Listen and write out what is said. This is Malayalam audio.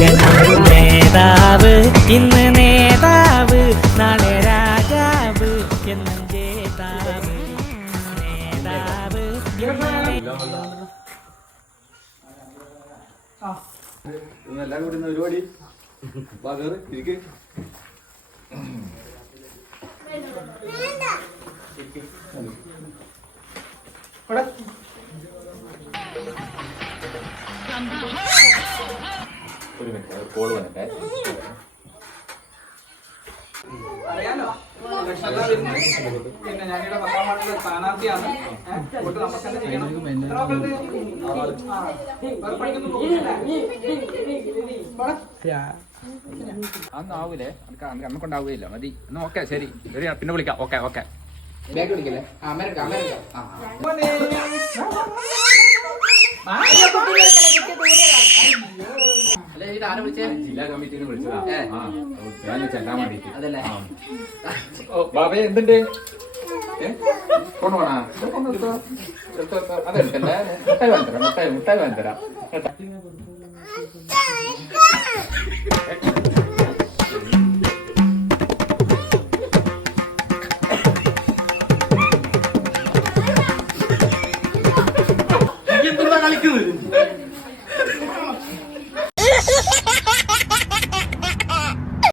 അന്ന് നേതാവ് ഇന്ന് നേതാവ് നാളെ രാജാവ് എന്നും ജേതാവ് നേതാവ് ഇന്ന് എല്ലാം കൂടി പരിപാടി ഇരിക്ക്. ഒരു മിനിറ്റ് ഒരു കോൾ വന്നിട്ടേ അറിയാലോ. പിന്നെ ഞാനിവിടെ പത്താം വാർഡിലെ സ്ഥാനാർത്ഥിയാണ്. വോട്ട് തന്നെ ചെയ്യണം. അന്നെ കൊണ്ടാവുകയില്ല മതി. എന്നാ ഓക്കെ ശരി. ശരി പിന്നെ വിളിക്കാം. Okay okay. ബാഗ് വിളിക്കല്ലേ? അമേരിക്ക അമേരിക്ക ഇത് ആരെ വിളിച്ചേ? ജില്ലാ കമ്മിറ്റിന്ന് വിളിച്ചതാ. ആ ഞാൻ ചെല്ലാൻ വേണ്ടിട്ട്. അതല്ലേ. ഓ ബാബേ എന്തുണ്ട്? കൊണ്ടുപോണാ കൊണ്ടുവന്നോ അതെടുക്കല്ലേ മുട്ടായി വാങ്ങിത്തരാം മുട്ടായി മുട്ടായി വാങ്ങിത്തരാം. കേട്ടാ? കളിക്കുന്നത്?